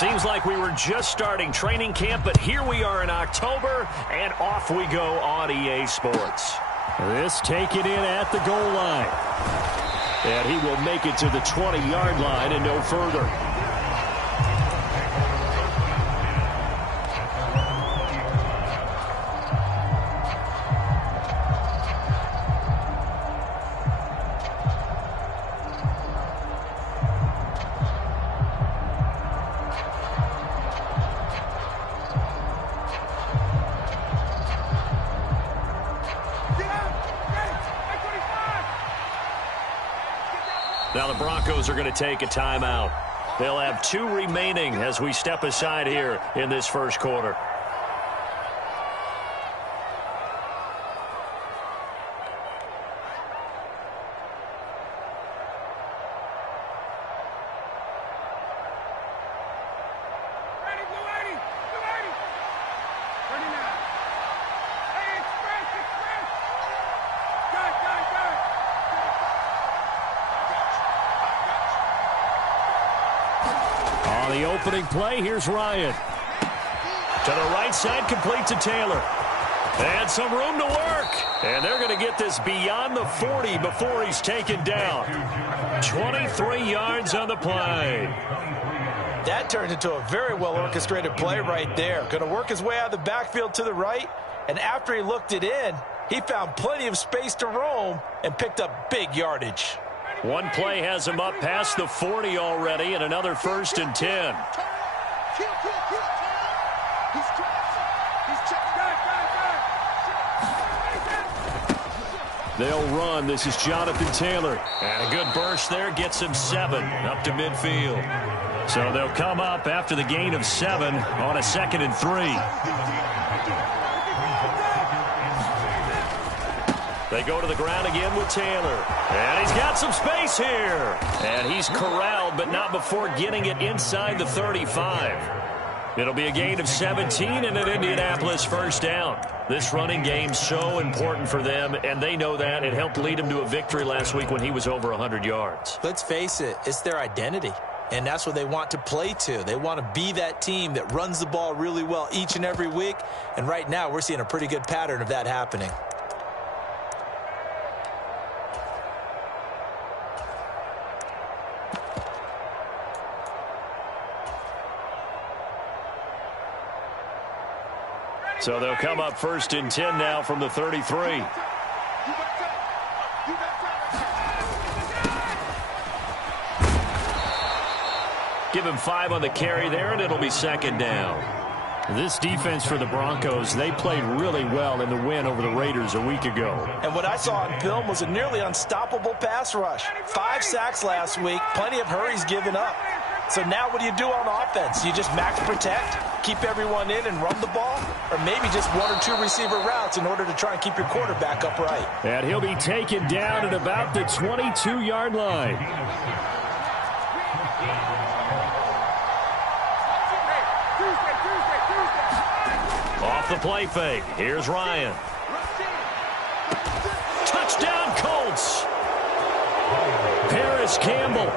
Seems like we were just starting training camp, but here we are in October, and off we go on EA Sports. This taken in at the goal line. And he will make it to the 20-yard line and no further. Now the Broncos are going to take a timeout. They'll have 2 remaining as we step aside here in this first quarter. The opening play, here's Ryan. To the right side, complete to Taylor. And some room to work. And they're going to get this beyond the 40 before he's taken down. 23 yards on the play. That turned into a very well-orchestrated play right there. Going to work his way out of the backfield to the right. And after he looked it in, he found plenty of space to roam and picked up big yardage. One play has him up past the 40 already, and another 1st and 10. They'll run. This is Jonathan Taylor. And a good burst there gets him 7 up to midfield. So they'll come up after the gain of 7 on a 2nd and 3. They go to the ground again with Taylor. And he's got some space here. And he's corralled, but not before getting it inside the 35. It'll be a gain of 17 and an Indianapolis first down. This running game's so important for them, and they know that. It helped lead them to a victory last week when he was over 100 yards. Let's face it, it's their identity. And that's what they want to play to. They want to be that team that runs the ball really well each and every week. And right now, we're seeing a pretty good pattern of that happening. So they'll come up 1st and 10 now from the 33. Give him 5 on the carry there, and it'll be 2nd down. This defense for the Broncos, they played really well in the win over the Raiders a week ago. And what I saw on film was a nearly unstoppable pass rush. 5 sacks last week, plenty of hurries given up. So now what do you do on offense? You just max protect, keep everyone in and run the ball, or maybe just 1 or 2 receiver routes in order to try and keep your quarterback upright. And he'll be taken down at about the 22-yard line. Off the play fake. Here's Ryan. Touchdown, Colts. Paris Campbell,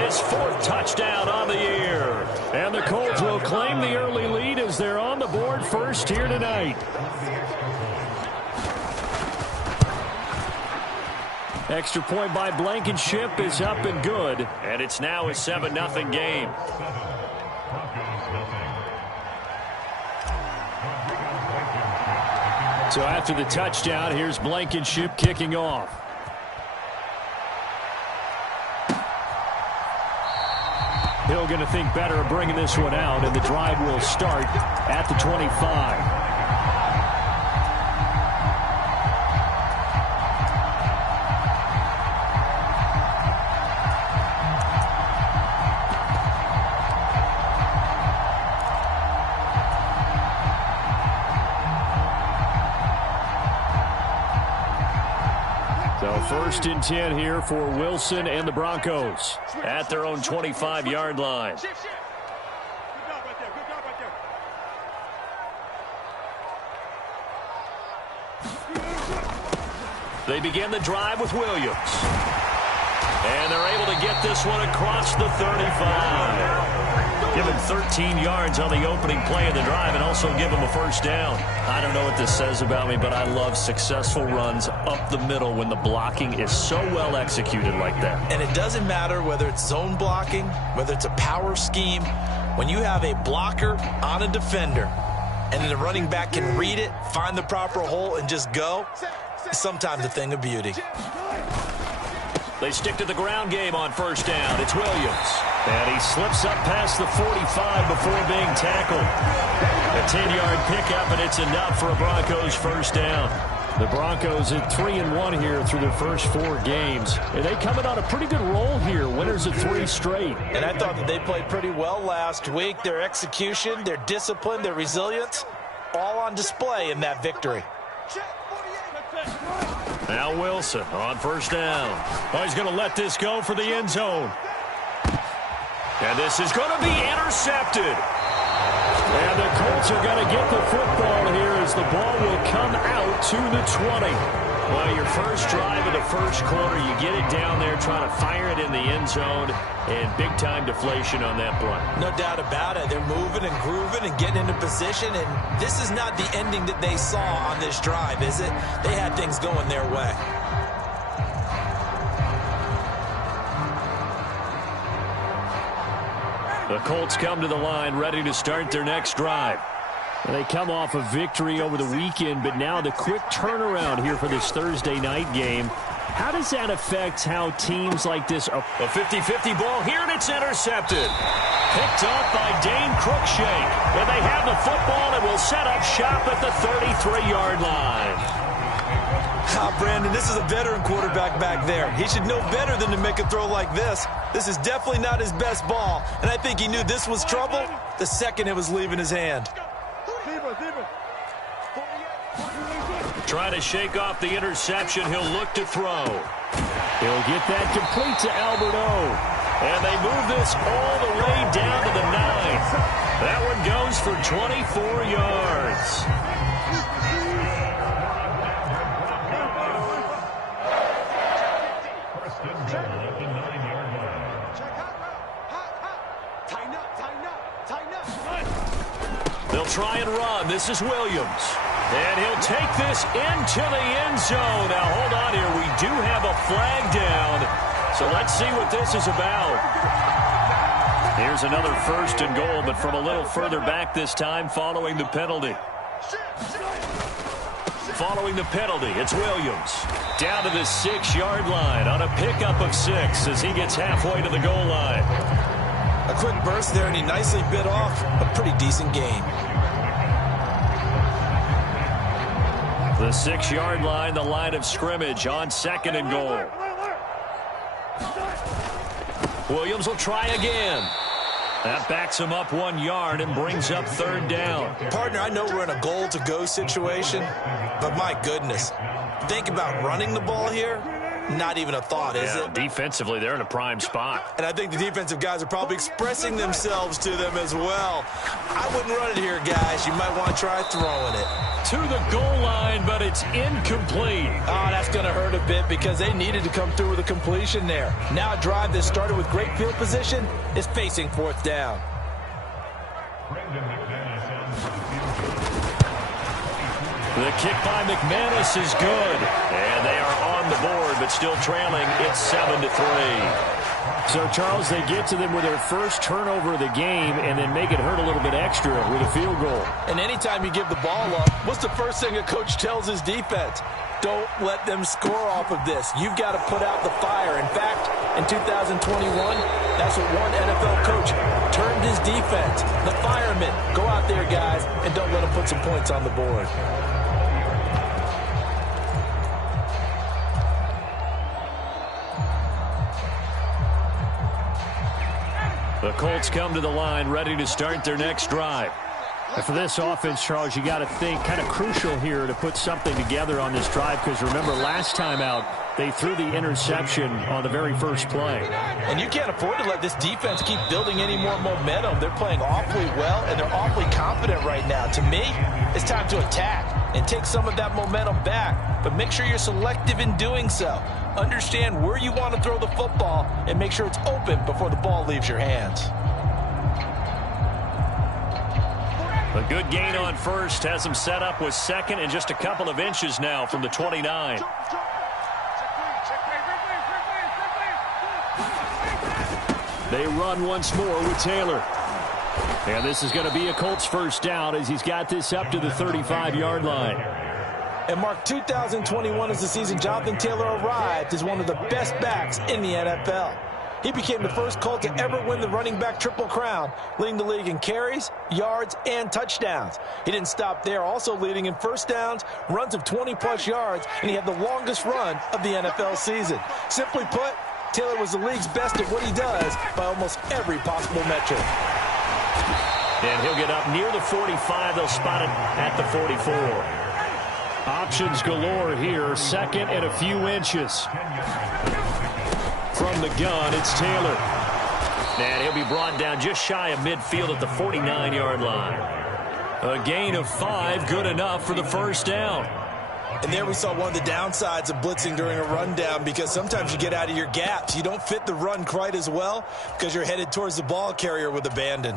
his 4th touchdown on the year. And the Colts will claim the early lead as they're on the board first here tonight. Extra point by Blankenship is up and good. And it's now a 7-0 game. So after the touchdown, here's Blankenship kicking off. Hill going to think better of bringing this one out, and the drive will start at the 25. So 1st and 10 here for Wilson and the Broncos at their own 25-yard line. They begin the drive with Williams. And they're able to get this one across the 35. Give him 13 yards on the opening play of the drive and also give him a first down. I don't know what this says about me, but I love successful runs up the middle when the blocking is so well executed like that. And it doesn't matter whether it's zone blocking, whether it's a power scheme. When you have a blocker on a defender and then the running back can read it, find the proper hole, and just go, it's sometimes a thing of beauty. They stick to the ground game on first down. It's Williams. And he slips up past the 45 before being tackled. A 10-yard pickup, and it's enough for a Broncos first down. The Broncos at 3-1 here through their first 4 games. And they coming on a pretty good roll here. Winners of 3 straight. And I thought that they played pretty well last week. Their execution, their discipline, their resilience, all on display in that victory. Now Wilson on first down. Oh, he's going to let this go for the end zone. And this is going to be intercepted. And the Colts are going to get the football here as the ball will come out to the 20. Well, your first drive of the first quarter, you get it down there, trying to fire it in the end zone, and big-time deflation on that play. No doubt about it. They're moving and grooving and getting into position, and this is not the ending that they saw on this drive, is it? They had things going their way. The Colts come to the line ready to start their next drive. They come off a victory over the weekend, but now the quick turnaround here for this Thursday night game. How does that affect how teams like this... A 50-50 ball here, and it's intercepted. Picked off by Dane Cruikshank. And they have the football and will set up shop at the 33-yard line. Brandon, this is a veteran quarterback back there. He should know better than to make a throw like this. This is definitely not his best ball, and I think he knew this was trouble the second it was leaving his hand. Trying to shake off the interception. He'll look to throw. He'll get that complete to Alberto. And they move this all the way down to the 9. That one goes for 24 yards. They'll try and run. This is Williams. And he'll take this into the end zone. Now, hold on here. We do have a flag down. So let's see what this is about. Here's another first and goal, but from a little further back this time following the penalty. Following the penalty, it's Williams. Down to the 6-yard line on a pickup of 6 as he gets halfway to the goal line. A quick burst there, and he nicely bit off a pretty decent gain. The 6-yard line, the line of scrimmage on 2nd and goal. Williams will try again. That backs him up 1 yard and brings up 3rd down. Partner, I know we're in a goal-to-go situation, but my goodness, think about running the ball here. Not even a thought, is it? Defensively, they're in a prime spot. And I think the defensive guys are probably expressing themselves to them as well. I wouldn't run it here, guys. You might want to try throwing it. To the goal line, but it's incomplete. Oh, that's going to hurt a bit because they needed to come through with a completion there. Now a drive that started with great field position is facing 4th down. The kick by McManus is good. And they are on the board, but still trailing. It's 7-3. So, Charles, they get to them with their first turnover of the game and then make it hurt a little bit extra with a field goal. And anytime you give the ball up, what's the first thing a coach tells his defense? Don't let them score off of this. You've got to put out the fire. In fact, in 2021, that's what one NFL coach termed his defense. The firemen. Go out there, guys, and don't let them put some points on the board. The Colts come to the line ready to start their next drive. And for this offense, Charles, you got to think kind of crucial here to put something together on this drive because remember last time out they threw the interception on the very first play. And you can't afford to let this defense keep building any more momentum. They're playing awfully well and they're awfully confident right now. To me, It's time to attack and take some of that momentum back, but make sure you're selective in doing so. Understand where you want to throw the football and make sure it's open before the ball leaves your hands. A good gain on first has him set up with second and just a couple of inches now from the 29. They run once more with Taylor. And this is going to be a Colts first down as he's got this up to the 35-yard line. And Mark, 2021 is the season Jonathan Taylor arrived as one of the best backs in the NFL. He became the first Colt to ever win the running back triple crown, leading the league in carries, yards, and touchdowns. He didn't stop there, also leading in first downs, runs of 20-plus yards, and he had the longest run of the NFL season. Simply put, Taylor was the league's best at what he does by almost every possible metric. And he'll get up near the 45. They'll spot it at the 44. Options galore here. Second and a few inches. From the gun, it's Taylor. And he'll be brought down just shy of midfield at the 49-yard line. A gain of 5, good enough for the first down. And there we saw one of the downsides of blitzing during a rundown, because sometimes you get out of your gaps. You don't fit the run quite as well because you're headed towards the ball carrier with abandon.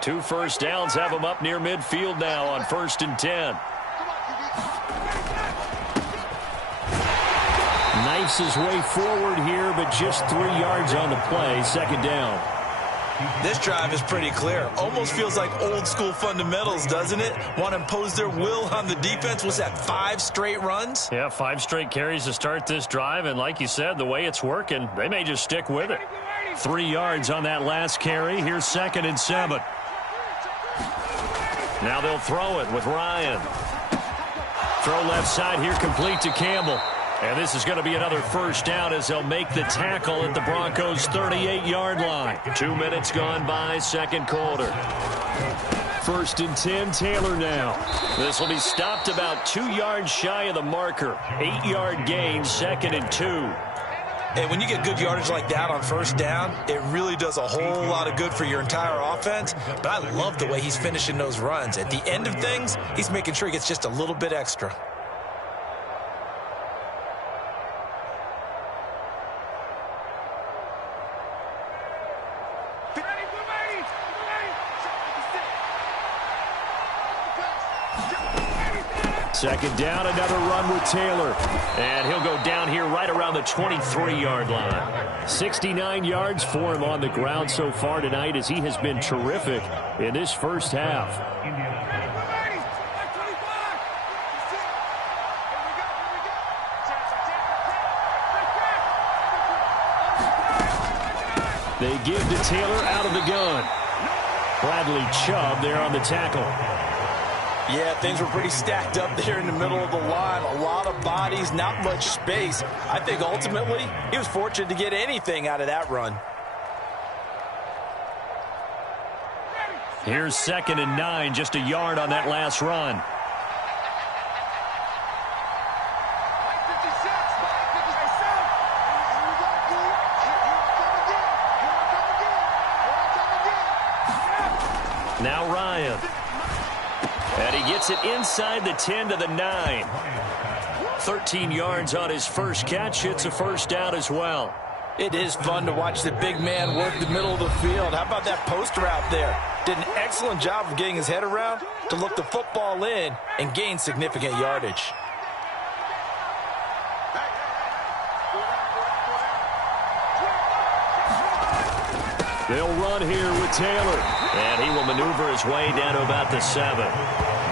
Two first downs have him up near midfield now on 1st and 10. Knifes his way forward here, but just 3 yards on the play. Second down. This drive is pretty clear. Almost feels like old school fundamentals, doesn't it? Want to impose their will on the defense. Was that 5 straight runs? Yeah, 5 straight carries to start this drive. And like you said, the way it's working, they may just stick with it. 3 yards on that last carry. Here's 2nd and 7. Now they'll throw it with Ryan. Throw left side here, complete to Campbell. And this is going to be another first down as they'll make the tackle at the Broncos' 38-yard line. 2 minutes gone by, second quarter. 1st and 10, Taylor now. This will be stopped about 2 yards shy of the marker. 8-yard gain, 2nd and 2. And when you get good yardage like that on first down, it really does a whole lot of good for your entire offense. But I love the way he's finishing those runs. At the end of things, he's making sure he gets just a little bit extra. Second down, another run with Taylor. And he'll go down here right around the 23-yard line. 69 yards for him on the ground so far tonight, as he has been terrific in this first half. They give to Taylor out of the gun. Bradley Chubb there on the tackle. Yeah, things were pretty stacked up there in the middle of the line. A lot of bodies, not much space. I think ultimately he was fortunate to get anything out of that run. Here's 2nd and 9, just a yard on that last run. Now Ryan. And he gets it inside the 10 to the 9. 13 yards on his first catch. It's a first down as well. It is fun to watch the big man work the middle of the field. How about that post route there? Did an excellent job of getting his head around to look the football in and gain significant yardage. They'll run here with Taylor. And he will maneuver his way down to about the 7.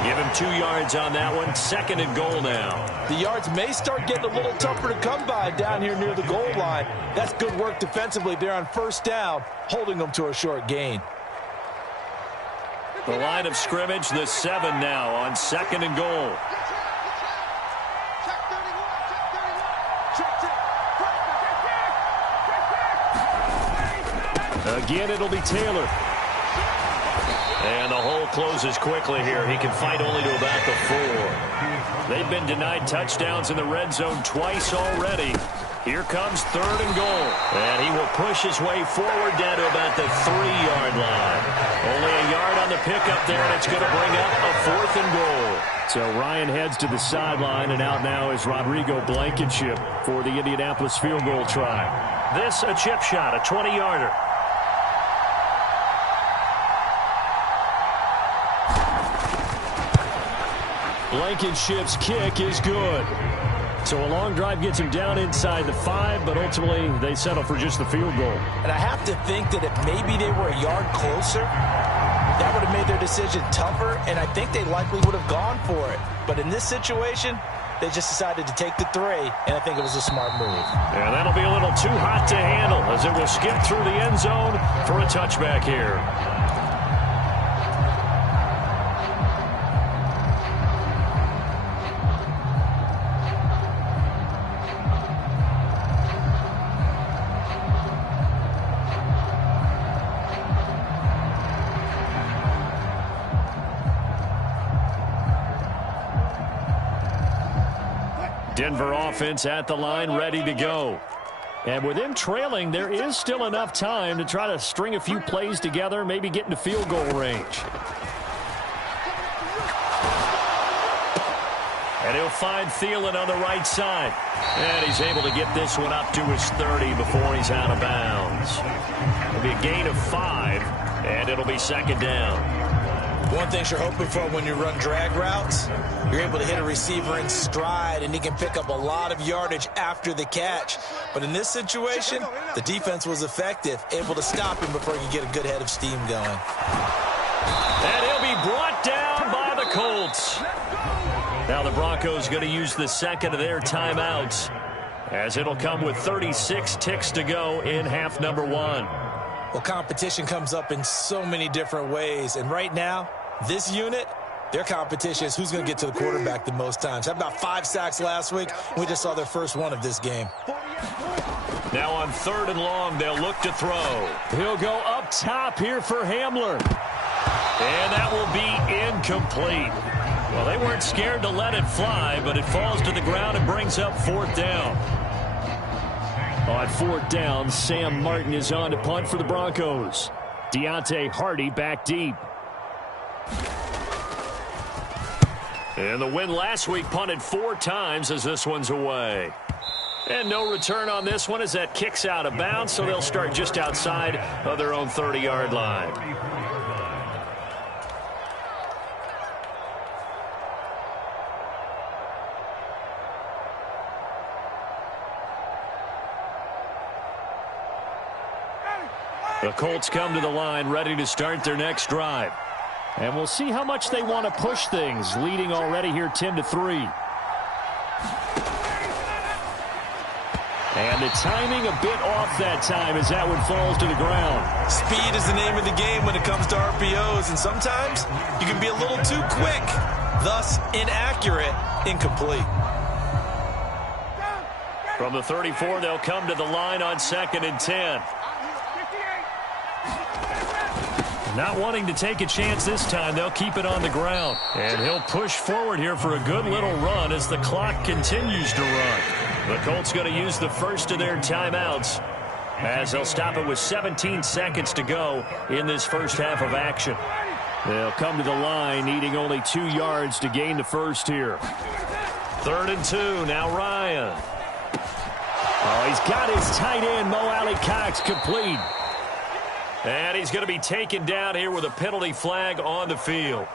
Give him 2 yards on that one. 2nd and goal now. The yards may start getting a little tougher to come by down here near the goal line. That's good work defensively there on first down, holding them to a short gain. The line of scrimmage, the 7 now on 2nd and goal. Again, it'll be Taylor. And the hole closes quickly here. He can fight only to about the 4. They've been denied touchdowns in the red zone twice already. Here comes 3rd and goal. And he will push his way forward down to about the 3-yard line. Only a yard on the pickup there, and it's going to bring up a 4th and goal. So Ryan heads to the sideline, and out now is Rodrigo Blankenship for the Indianapolis field goal try. This a chip shot, a 20-yarder. Blankenship's kick is good. So a long drive gets him down inside the 5, but ultimately they settle for just the field goal. And I have to think that if maybe they were a yard closer, that would have made their decision tougher, and I think they likely would have gone for it. But in this situation, they just decided to take the 3, and I think it was a smart move. And that'll be a little too hot to handle as it will skip through the end zone for a touchback here. Denver offense at the line, ready to go. And with them trailing, there is still enough time to try to string a few plays together, maybe get into field goal range. And he'll find Thielen on the right side. And he's able to get this one up to his 30 before he's out of bounds. It'll be a gain of 5, and it'll be 2nd down. One thing you're hoping for when you run drag routes, you're able to hit a receiver in stride, and he can pick up a lot of yardage after the catch. But in this situation, the defense was effective, able to stop him before he could get a good head of steam going. And he'll be brought down by the Colts. Now the Broncos going to use the 2nd of their timeouts, as it'll come with 36 ticks to go in half number 1. Well, competition comes up in so many different ways, and right now, this unit, their competition is who's going to get to the quarterback the most times. Had about 5 sacks last week. We just saw their first one of this game. Now on 3rd and long, they'll look to throw. He'll go up top here for Hamler. And that will be incomplete. Well, they weren't scared to let it fly, but it falls to the ground and brings up 4th down. On 4th down, Sam Martin is on to punt for the Broncos. Deontay Hardy back deep. And the win last week punted 4 times as this one's away. And no return on this one as that kicks out of bounds, so they'll start just outside of their own 30-yard line. The Colts come to the line, ready to start their next drive. And we'll see how much they want to push things, leading already here 10-3. And the timing a bit off that time as that one falls to the ground. Speed is the name of the game when it comes to RPOs, and sometimes you can be a little too quick, thus inaccurate, incomplete. From the 34, they'll come to the line on 2nd and 10. Not wanting to take a chance this time, they'll keep it on the ground. And he'll push forward here for a good little run as the clock continues to run. The Colts going to use the first of their timeouts as they'll stop it with 17 seconds to go in this first half of action. They'll come to the line, needing only 2 yards to gain the first here. 3rd and 2, now Ryan. Oh, he's got his tight end, Mo Alley-Cox, complete. And he's going to be taken down here with a penalty flag on the field.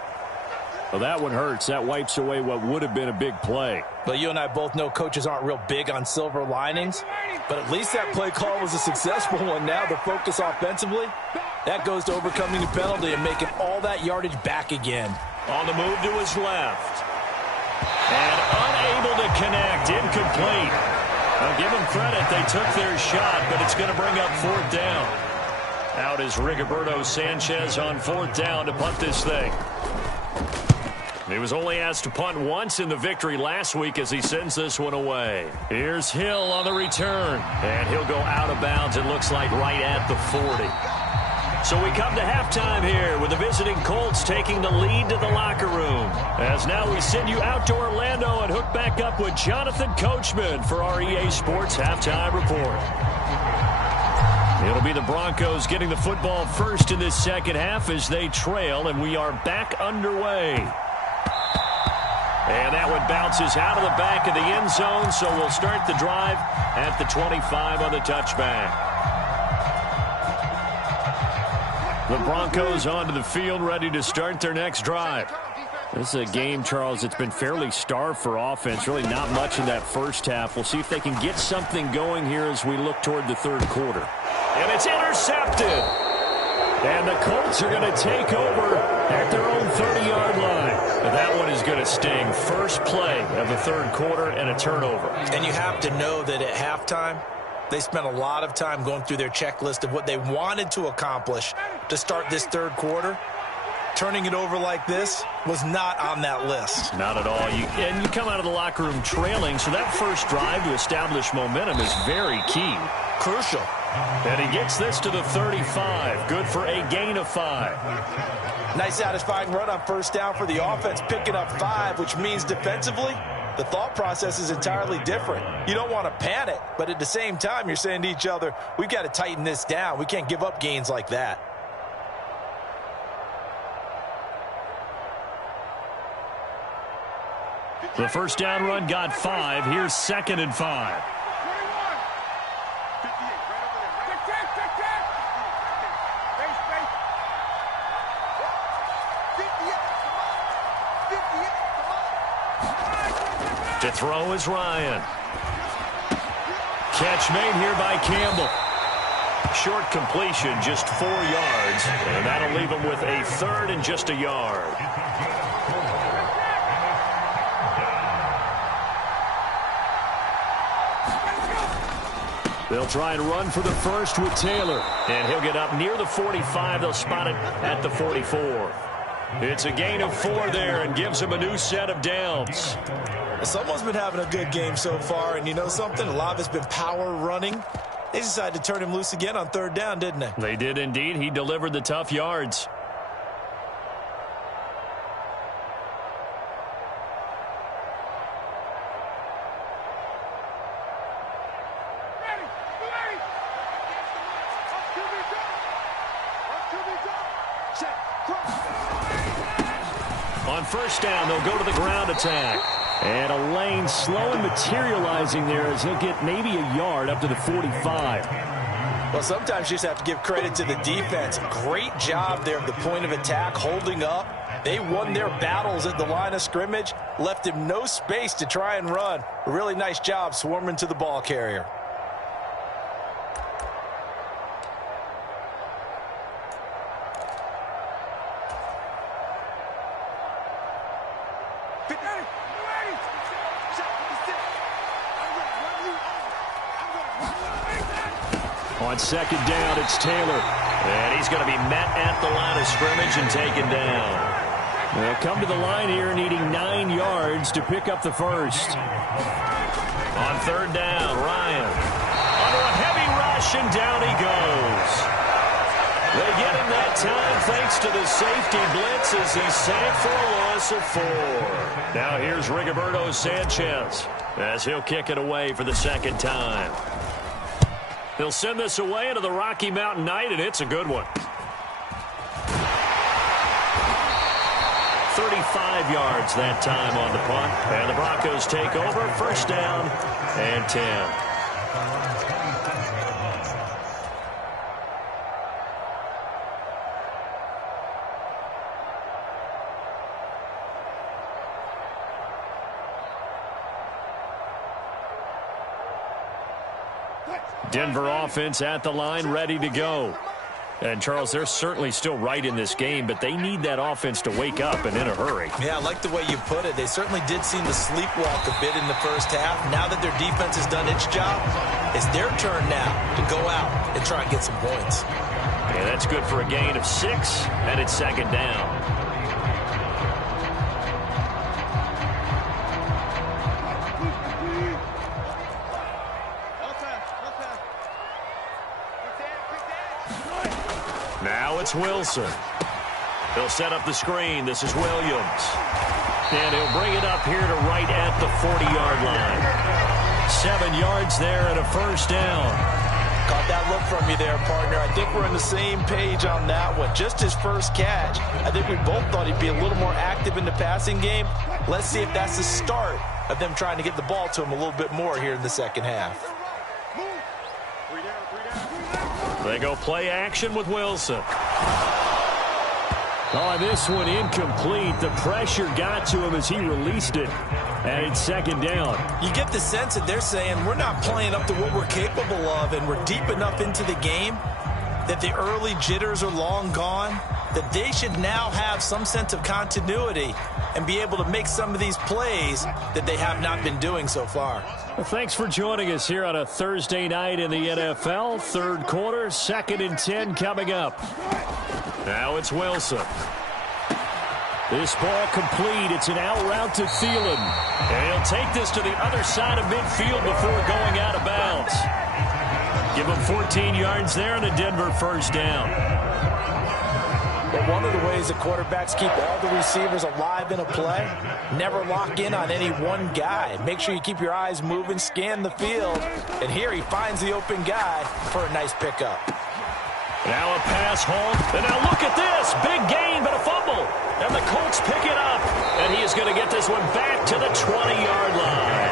Well, that one hurts. That wipes away what would have been a big play. But you and I both know coaches aren't real big on silver linings. But at least that play call was a successful one. Now the focus offensively, that goes to overcoming the penalty and making all that yardage back again. On the move to his left. And unable to connect. Incomplete. Now give them credit. They took their shot, but it's going to bring up 4th down. Out is Rigoberto Sanchez on 4th down to punt this thing. He was only asked to punt once in the victory last week as he sends this one away. Here's Hill on the return. And he'll go out of bounds, it looks like, right at the 40. So we come to halftime here with the visiting Colts taking the lead to the locker room. As now we send you out to Orlando and hook back up with Jonathan Coachman for our EA Sports Halftime Report. It'll be the Broncos getting the football first in this second half as they trail, and we are back underway. And that one bounces out of the back of the end zone, so we'll start the drive at the 25 on the touchback. The Broncos onto the field, ready to start their next drive. This is a game, Charles, that's been fairly starved for offense. Really not much in that first half. We'll see if they can get something going here as we look toward the third quarter. And it's intercepted. And the Colts are going to take over at their own 30-yard line. But that one is going to sting. First play of the third quarter and a turnover. And you have to know that at halftime, they spent a lot of time going through their checklist of what they wanted to accomplish to start this third quarter. Turning it over like this was not on that list. Not at all. And you come out of the locker room trailing, so that first drive to establish momentum is very key. Crucial. And he gets this to the 35. Good for a gain of 5. Nice satisfying run on first down for the offense, picking up 5, which means defensively, the thought process is entirely different. You don't want to panic, but at the same time, you're saying to each other, we've got to tighten this down. We can't give up gains like that. The first down run got 5. Here's 2nd and 5. To throw is Ryan. Catch made here by Campbell. Short completion, just 4 yards. And that'll leave him with a 3rd and just a yard. They'll try and run for the first with Taylor. And he'll get up near the 45. They'll spot it at the 44. It's a gain of 4 there and gives him a new set of downs. Someone's been having a good game so far, and you know something? A lot of it's been power running. They decided to turn him loose again on 3rd down, didn't they? They did indeed. He delivered the tough yards. On first down, they'll go to the ground attack. And a lane slow and materializing there as he'll get maybe a yard up to the 45. Well, sometimes you just have to give credit to the defense. Great job there at the point of attack, holding up. They won their battles at the line of scrimmage, left him no space to try and run. A really nice job swarming to the ball carrier. On 2nd down, it's Taylor. And he's going to be met at the line of scrimmage and taken down. They'll come to the line here needing 9 yards to pick up the first. On 3rd down, Ryan. Under a heavy rush, and down he goes. They get him that time thanks to the safety blitz as he sank for a loss of 4. Now here's Rigoberto Sanchez as he'll kick it away for the 2nd time. They'll send this away into the Rocky Mountain Night, and it's a good one. 35 yards that time on the punt. And the Broncos take over. First down and 10. Denver offense at the line, ready to go. And, Charles, they're certainly still right in this game, but they need that offense to wake up and in a hurry. Yeah, I like the way you put it. They certainly did seem to sleepwalk a bit in the first half. Now that their defense has done its job, it's their turn now to go out and try and get some points. Yeah, that's good for a gain of 6, and it's 2nd down. it's Wilson. He'll set up the screen. This is Williams. And he'll bring it up here to right at the 40-yard line. 7 yards there and a first down. Caught that look from you there, partner. I think we're on the same page on that one. Just his first catch. I think we both thought he'd be a little more active in the passing game. Let's see if that's the start of them trying to get the ball to him a little bit more here in the second half. They go play action with Wilson. Oh, this one incomplete. The pressure got to him as he released it. And it's second down. You get the sense that they're saying we're not playing up to what we're capable of, and we're deep enough into the game that the early jitters are long gone, that they should now have some sense of continuity and be able to make some of these plays that they have not been doing so far. Well, thanks for joining us here on a Thursday night in the NFL. Third quarter, 2nd and 10 coming up. Now it's Wilson. This ball complete. It's an out route to Thielen. And he'll take this to the other side of midfield before going out of bounds. Give him 14 yards there and a Denver first down. But one of the ways the quarterbacks keep all the receivers alive in a play, never lock in on any one guy. Make sure you keep your eyes moving, scan the field. And here he finds the open guy for a nice pickup. Now a pass home. And now look at this. Big gain, but a fumble. And the Colts pick it up. And he is going to get this one back to the 20-yard line.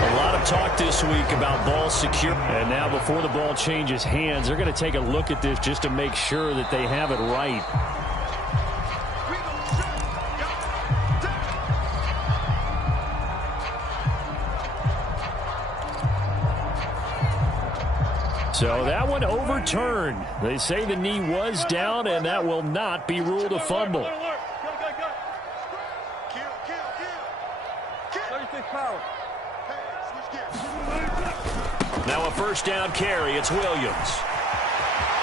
A lot of talk this week about ball secure. And now before the ball changes hands, they're going to take a look at this just to make sure that they have it right. So that one overturned. They say the knee was down, and that will not be ruled a fumble. Now a first down carry. It's Williams.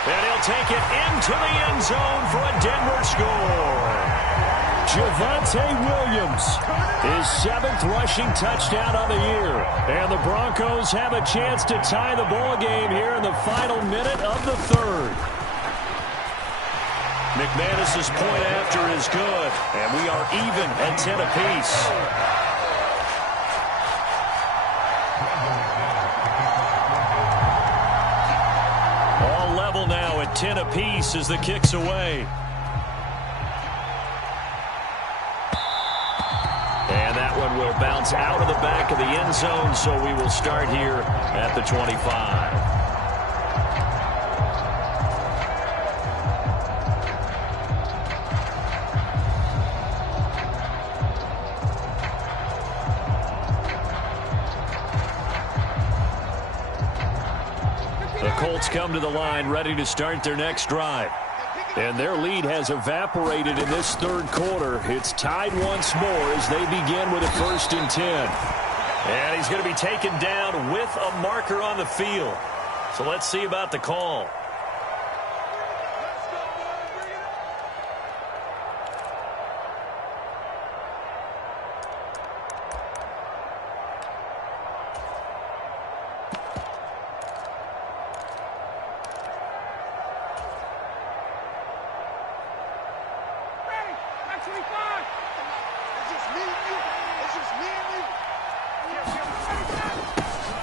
And he'll take it into the end zone for a Denver score. Javonte Williams, his 7th rushing touchdown on the year. And the Broncos have a chance to tie the ball game here in the final minute of the third. McManus's point after is good. And we are even at 10 apiece. Now at 10 apiece as the kick's away. And that one will bounce out of the back of the end zone, so we will start here at the 25. Colts come to the line ready to start their next drive. And their lead has evaporated in this third quarter. It's tied once more as they begin with a 1st and 10. And he's going to be taken down with a marker on the field. So let's see about the call.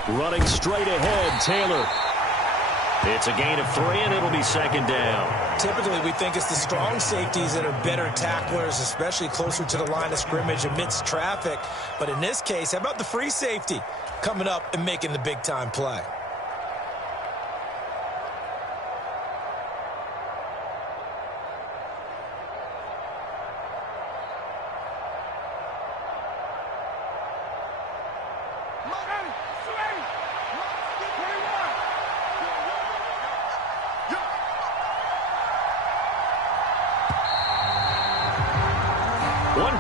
Running straight ahead, Taylor. It's a gain of 3, and it'll be second down. Typically, we think it's the strong safeties that are better tacklers, especially closer to the line of scrimmage amidst traffic. But in this case, how about the free safety coming up and making the big-time play?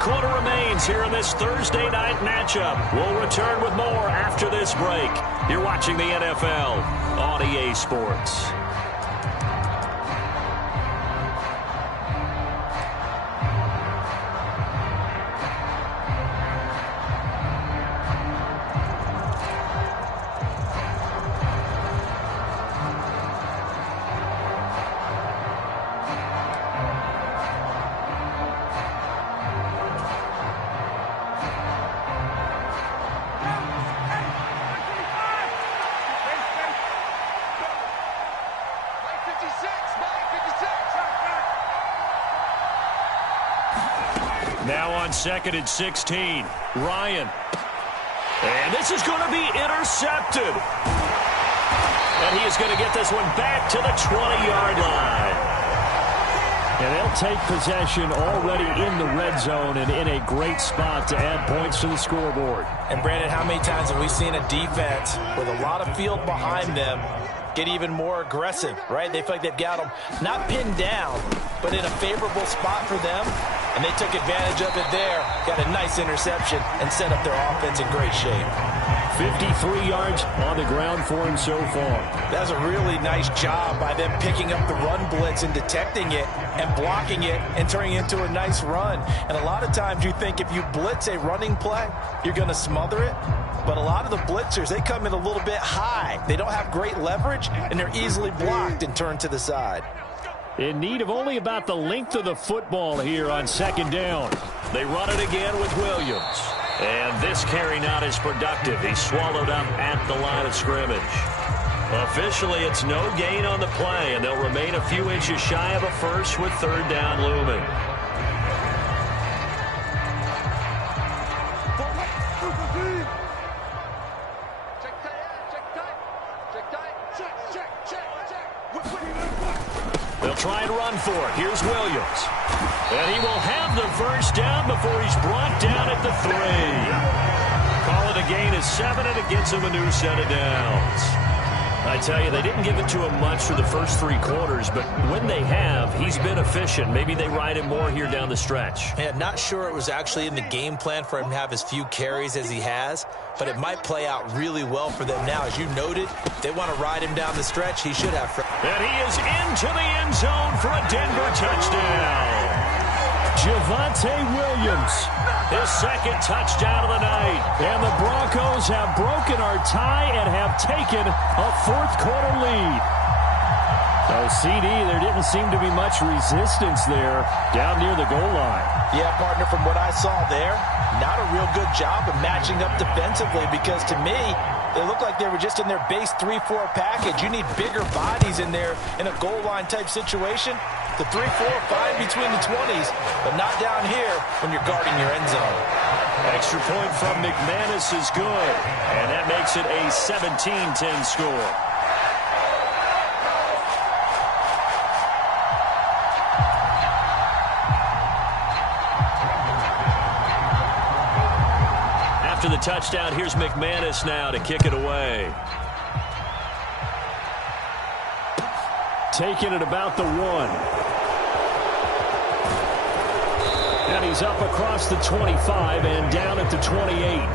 Quarter remains here in this Thursday night matchup. We'll return with more after this break. You're watching the NFL on EA Sports. Now on 2nd and 16, Ryan. And this is going to be intercepted. And he is going to get this one back to the 20-yard line. And they'll take possession already in the red zone and in a great spot to add points to the scoreboard. And, Brandon, how many times have we seen a defense with a lot of field behind them get even more aggressive, right? They feel like they've got them not pinned down, but in a favorable spot for them, and they took advantage of it there, got a nice interception, and set up their offense in great shape. 53 yards on the ground for him so far. That's a really nice job by them picking up the run blitz and detecting it and blocking it and turning it into a nice run. And a lot of times you think if you blitz a running play, you're going to smother it. But a lot of the blitzers, they come in a little bit high. They don't have great leverage, and they're easily blocked and turned to the side. In need of only about the length of the football here on 2nd down. They run it again with Williams. And this carry not as productive. He's swallowed up at the line of scrimmage. Officially, it's no gain on the play, and they'll remain a few inches shy of a first with 3rd down looming. They'll try and run for it. Here's Williams. And he will have the first down before he's brought down at the 3. Call it a gain of 7, and it gets him a new set of downs. I tell you, they didn't give it to him much for the first 3 quarters, but when they have, he's been efficient. Maybe they ride him more here down the stretch. Yeah, not sure it was actually in the game plan for him to have as few carries as he has, but it might play out really well for them now. As you noted, they want to ride him down the stretch. He should have. And he is into the end zone for a Denver touchdown. Javonte Williams, his 2nd touchdown of the night. And the Broncos have broken our tie and have taken a 4th quarter lead. So, CD, there didn't seem to be much resistance there down near the goal line. Yeah, partner, from what I saw there, not a real good job of matching up defensively, because to me, they looked like they were just in their base 3-4 package. You need bigger bodies in there in a goal line type situation. The 3-4 fine between the 20s, but not down here when you're guarding your end zone. Extra point from McManus is good, and that makes it a 17-10 score. After the touchdown, here's McManus now to kick it away. Taking it about the 1. And he's up across the 25 and down at the 28.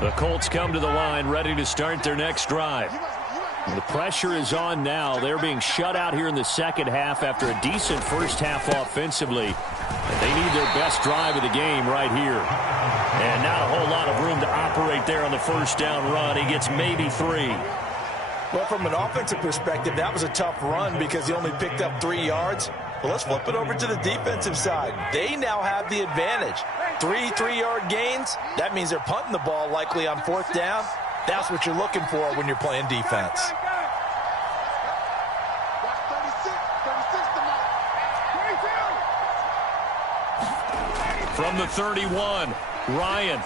The Colts come to the line, ready to start their next drive. The pressure is on now. They're being shut out here in the 2nd half after a decent first half offensively. And they need their best drive of the game right here. And not a whole lot of room to operate there on the 1st down run. He gets maybe 3. Well, from an offensive perspective, that was a tough run because he only picked up 3 yards. Well, let's flip it over to the defensive side. They now have the advantage. 3 3-yard gains. That means they're punting the ball likely on 4th down. That's what you're looking for when you're playing defense. From the 31, Ryan.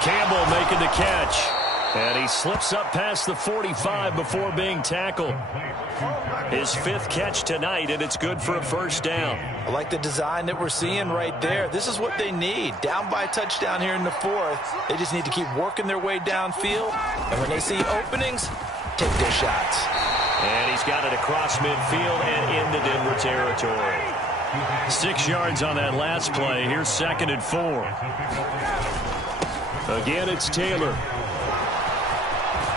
Campbell making the catch. And he slips up past the 45 before being tackled. His 5th catch tonight, and it's good for a 1st down. I like the design that we're seeing right there. This is what they need. Down by a touchdown here in the 4th. They just need to keep working their way downfield. And when they see openings, take their shots. And he's got it across midfield and into Denver territory. 6 yards on that last play. Here's 2nd and 4. Again, it's Taylor.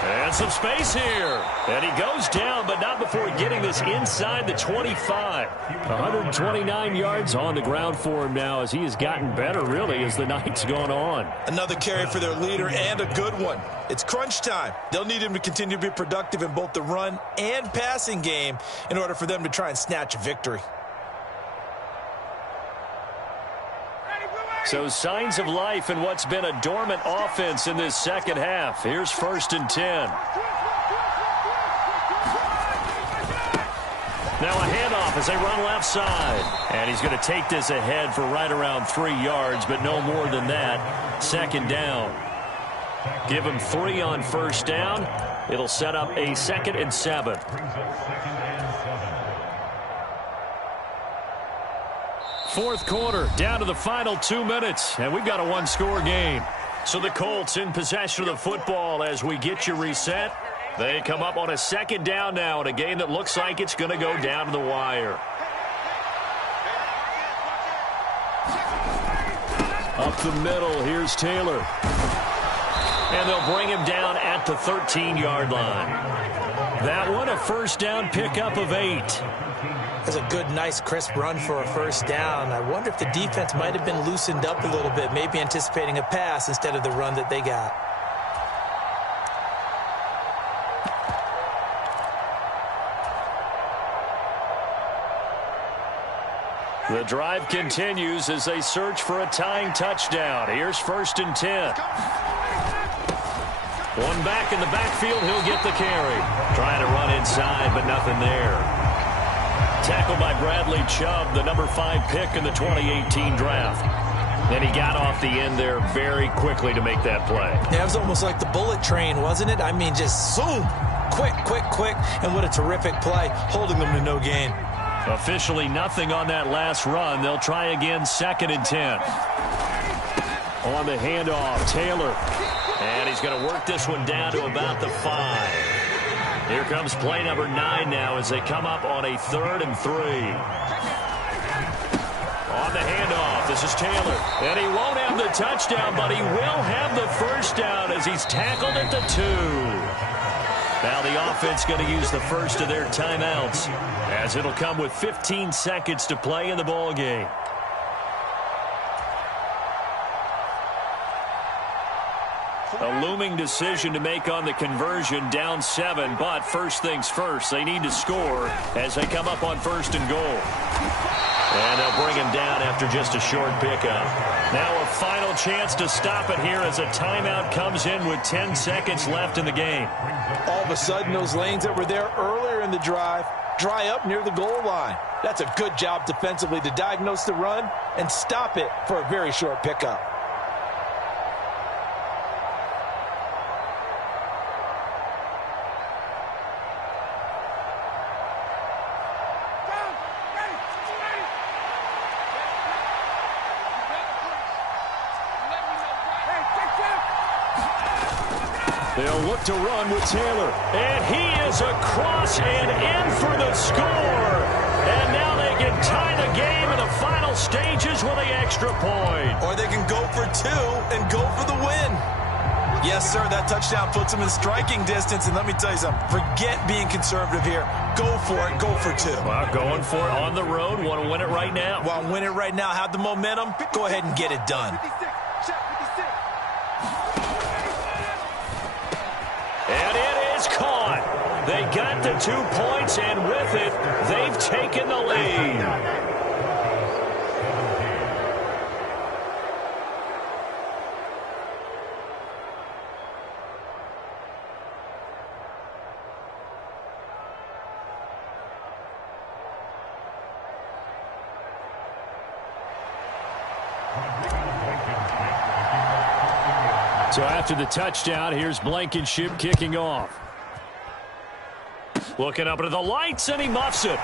And some space here. And he goes down, but not before getting this inside the 25. 129 yards on the ground for him now as he has gotten better, really, as the night's gone on. Another carry for their leader, and a good one. It's crunch time. They'll need him to continue to be productive in both the run and passing game in order for them to try and snatch a victory. So signs of life in what's been a dormant offense in this second half. Here's 1st and 10. Now a handoff as they run left side. And he's going to take this ahead for right around 3 yards, but no more than that. 2nd down. Give him 3 on 1st down. It'll set up a 2nd and 7. Fourth quarter, down to the final 2 minutes, and we've got a one-score game. So the Colts in possession of the football as we get you reset. They come up on a 2nd down now in a game that looks like it's going to go down to the wire. Up the middle, here's Taylor. And they'll bring him down at the 13-yard line. That one, a 1st down pickup of 8. That's a good, nice, crisp run for a 1st down. I wonder if the defense might have been loosened up a little bit, maybe anticipating a pass instead of the run that they got. The drive continues as they search for a tying touchdown. Here's 1st and 10. One back in the backfield, he'll get the carry. Trying to run inside, but nothing there. Tackled by Bradley Chubb, the number 5 pick in the 2018 draft. And he got off the end there very quickly to make that play. Yeah, it was almost like the bullet train, wasn't it? I mean, just zoom. Quick, quick, quick. And what a terrific play, holding them to no gain. Officially nothing on that last run. They'll try again, 2nd and 10. On the handoff, Taylor. And he's going to work this one down to about the 5. Here comes play number 9 now as they come up on a 3rd and 3. On the handoff, this is Taylor. And he won't have the touchdown, but he will have the 1st down as he's tackled at the 2. Now the offense going to use the first of their timeouts as it'll come with 15 seconds to play in the ball game. A looming decision to make on the conversion, down 7, but first things first, they need to score as they come up on 1st and goal. And they'll bring him down after just a short pickup. Now a final chance to stop it here as a timeout comes in with 10 seconds left in the game. All of a sudden, those lanes that were there earlier in the drive dry up near the goal line. That's a good job defensively to diagnose the run and stop it for a very short pickup. They'll look to run with Taylor. And he is across and in for the score. And now they can tie the game in the final stages with the extra point. Or they can go for 2 and go for the win. Yes, sir, that touchdown puts them in striking distance. And let me tell you something, forget being conservative here. Go for it, go for 2. Well, going for it on the road. Want to win it right now? Want to win it right now, have the momentum, go ahead and get it done. And it is caught. They got the 2 points, and with it, they've taken the lead. So after the touchdown, here's Blankenship kicking off. Looking up into the lights, and he muffs it.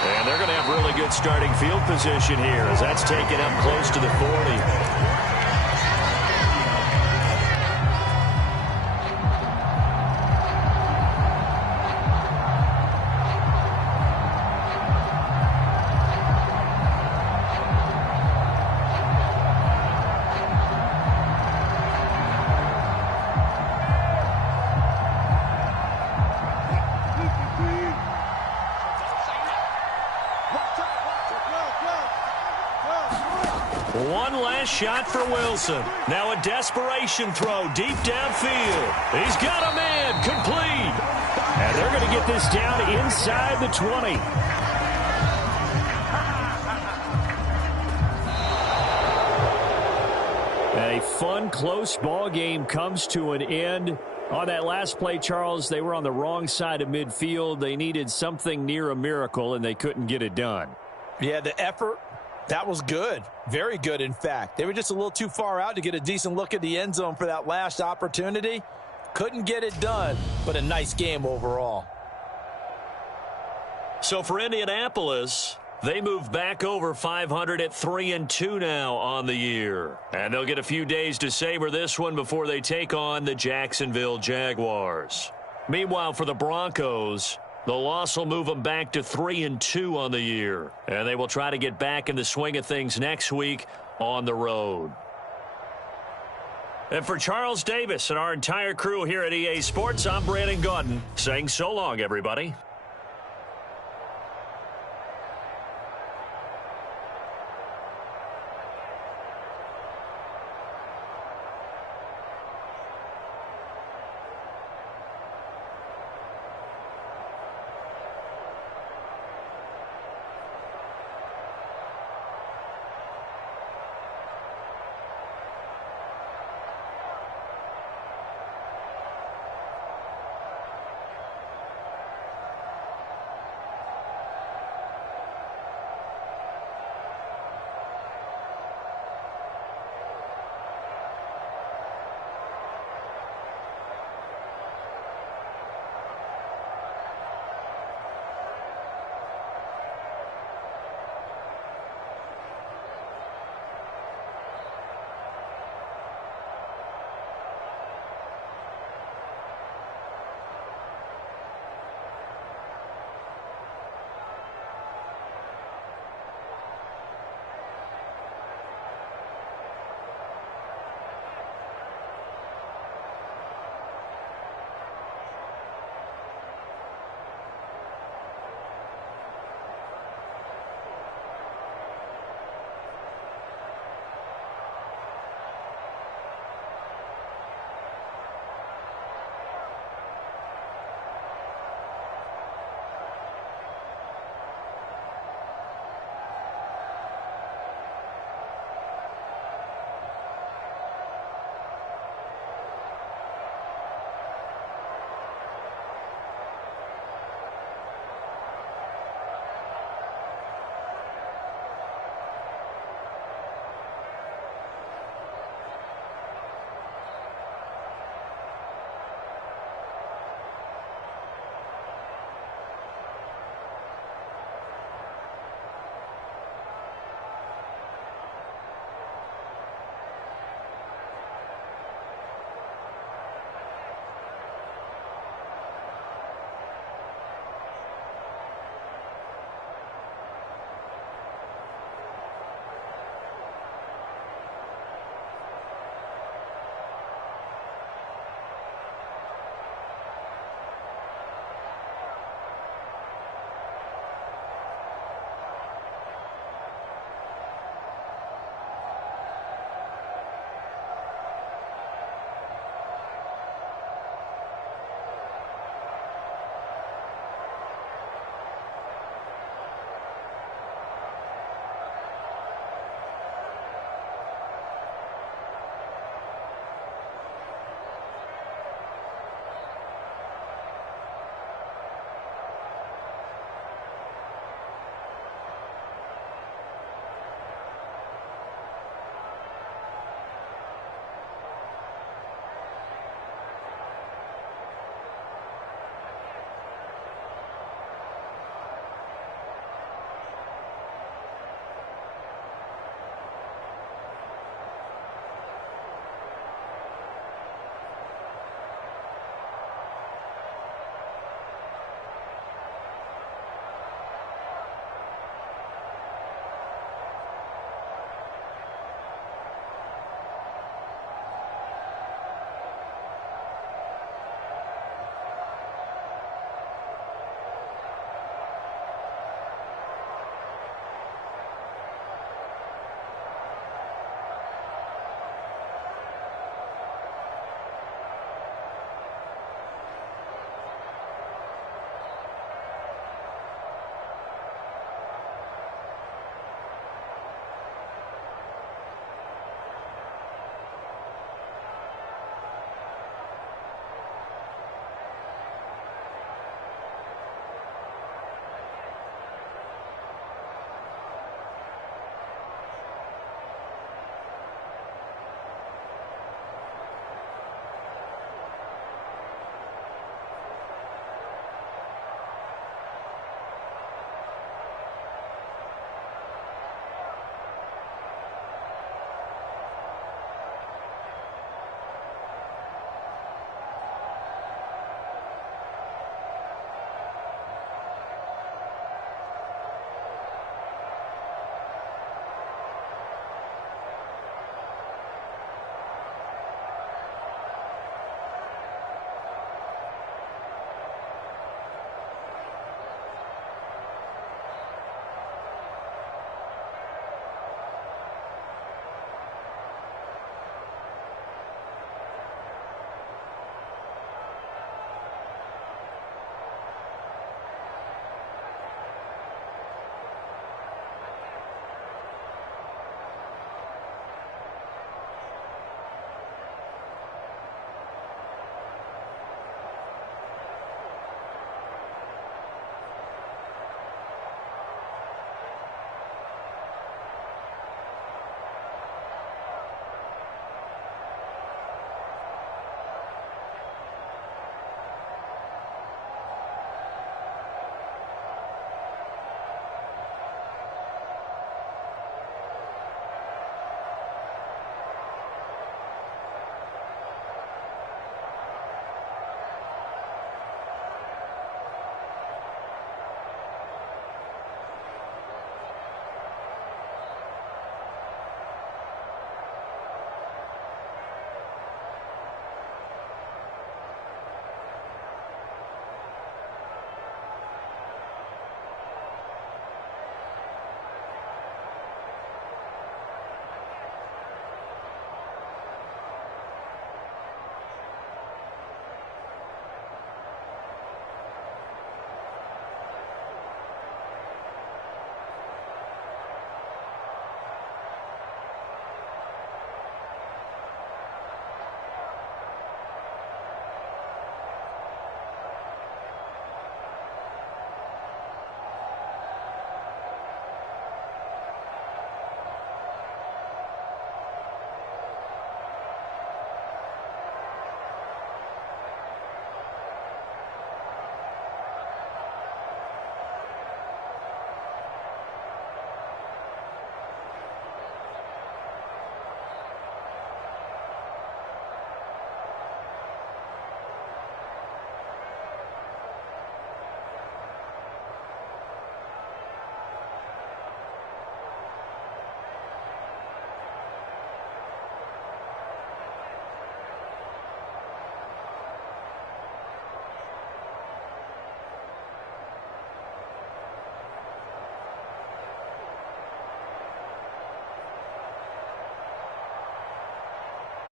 And they're going to have really good starting field position here as that's taken up close to the 40. One last shot for Wilson. Now a desperation throw deep downfield. He's got a man complete. And they're going to get this down inside the 20. A fun, close ball game comes to an end. On that last play, Charles, they were on the wrong side of midfield. They needed something near a miracle, and they couldn't get it done. Yeah, the effort, that was good. Very good, in fact. They were just a little too far out to get a decent look at the end zone for that last opportunity. Couldn't get it done, but a nice game overall. So for Indianapolis, they move back over 500 at 3-2 now on the year. And they'll get a few days to savor this one before they take on the Jacksonville Jaguars. Meanwhile, for the Broncos, the loss will move them back to 3-2 on the year. And they will try to get back in the swing of things next week on the road. And for Charles Davis and our entire crew here at EA Sports, I'm Brandon Gaudin saying so long, everybody.